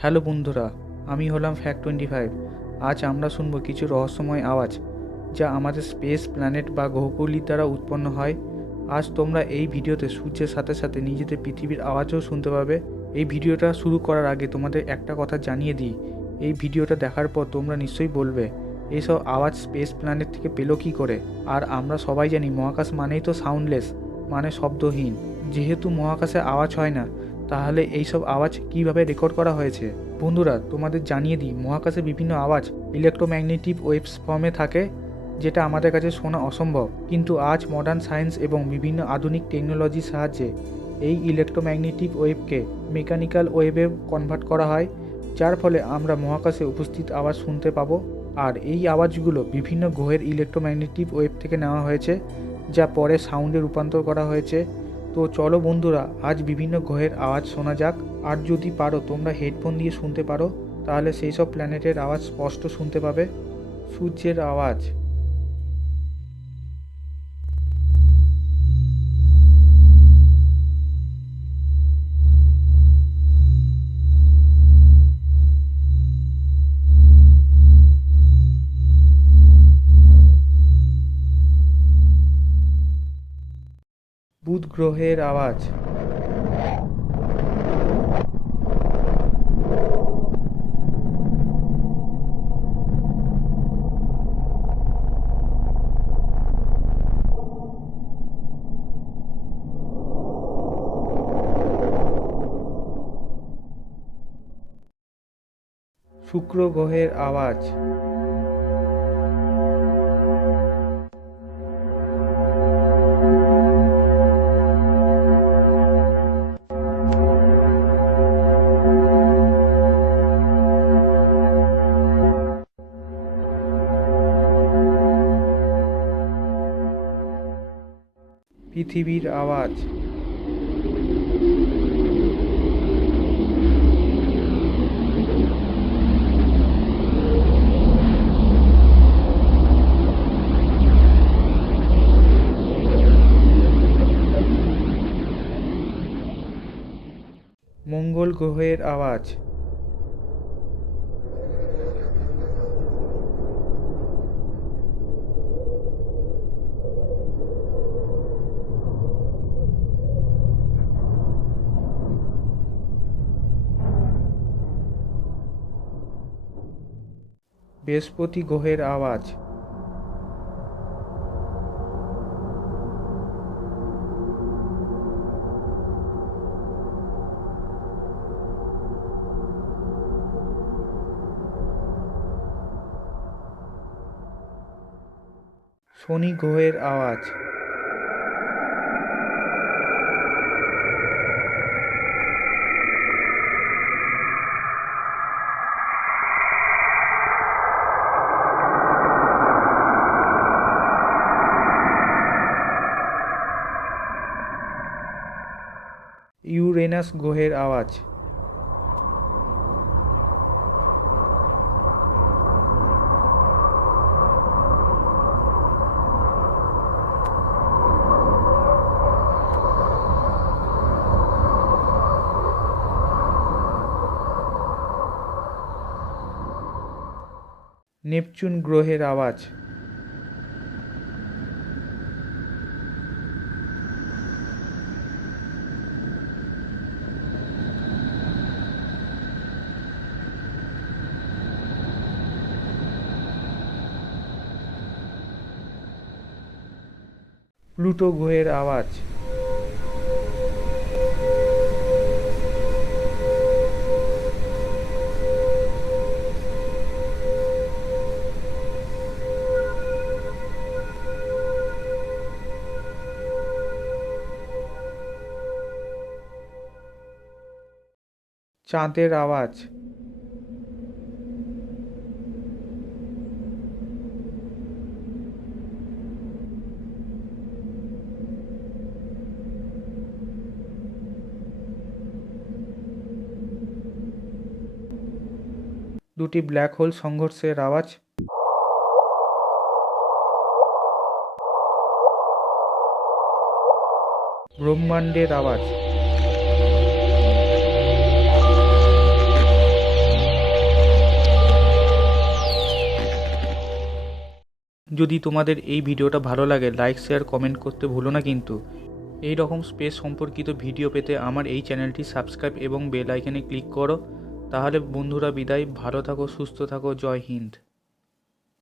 Hello বন্ধুরা, আমি হলাম ফ্যাক্ট 25। আজ আমরা শুনব কিছু রহস্যময় আওয়াজ যা আমাদের স্পেস প্ল্যানেট বা গ্রহগুলির দ্বারা উৎপন্ন হয়। আজ তোমরা এই ভিডিওতে সূর্যের সাথে সাথে নিজেদের পৃথিবীর আওয়াজও শুনতে পাবে। এই ভিডিওটা শুরু করার আগে তোমাদের একটা কথা জানিয়ে দিই, এই ভিডিওটা দেখার পর তোমরা নিশ্চয়ই বলবে এইসব আওয়াজ স্পেস প্ল্যানেট থেকে পেলো কী করে। আর আমরা সবাই জানি মহাকাশ মানেই তো সাউন্ডলেস, মানে শব্দহীন। যেহেতু মহাকাশে আওয়াজ হয় না, তাহলে এইসব আওয়াজ কিভাবে রেকর্ড করা হয়েছে? বন্ধুরা, তোমাদের জানিয়ে দিই, মহাকাশে বিভিন্ন আওয়াজ ইলেকট্রোম্যাগনেটিক ওয়েভস ফর্মে থাকে, যেটা আমাদের কাছে শোনা অসম্ভব। কিন্তু আজ মডার্ন সায়েন্স এবং বিভিন্ন আধুনিক টেকনোলজির সাহায্যে এই ইলেকট্রোম্যাগনেটিক ওয়েভকে মেকানিক্যাল ওয়েভে কনভার্ট করা হয়, যার ফলে আমরা মহাকাশে উপস্থিত আওয়াজ শুনতে পাবো। আর এই আওয়াজগুলো বিভিন্ন গ্রহের ইলেকট্রোম্যাগনেটিক ওয়েভ থেকে নেওয়া হয়েছে, যা পরে সাউন্ডে রূপান্তর করা হয়েছে। তো চলো বন্ধুরা, আজ বিভিন্ন গ্রহের আওয়াজ শোনা যাক। আর যদি পারো তোমরা হেডফোন দিয়ে শুনতে পারো, তাহলে সেই সব প্ল্যানেটের আওয়াজ স্পষ্ট শুনতে পাবে। সূর্যের আওয়াজ। বুধ গ্রহের আওয়াজ। শুক্র গ্রহের আওয়াজ। পৃথিবীর আওয়াজ। মঙ্গল গ্রহের আওয়াজ। বৃহস্পতি গ্রহের আওয়াজ। শনি গ্রহের আওয়াজ। ইউরেনাস গ্রহের আওয়াজ। নেপচুন গ্রহের আওয়াজ। প্লুটো গ্রহের আওয়াজ। চাঁদের আওয়াজ। দুটি ব্ল্যাক হোল সংঘর্ষের আওয়াজ। ব্রহ্মাণ্ডের আওয়াজ। যদি তোমাদের এই ভিডিওটা ভালো লাগে লাইক শেয়ার কমেন্ট করতে ভুলো না কিন্তু। এই রকম স্পেস সম্পর্কিত ভিডিও পেতে আমার এই চ্যানেলটি সাবস্ক্রাইব এবং বেল আইকনে ক্লিক করো। তাহলে বন্ধুরা বিদায়, ভালো থাকো, সুস্থ থাকো, জয় হিন্দ।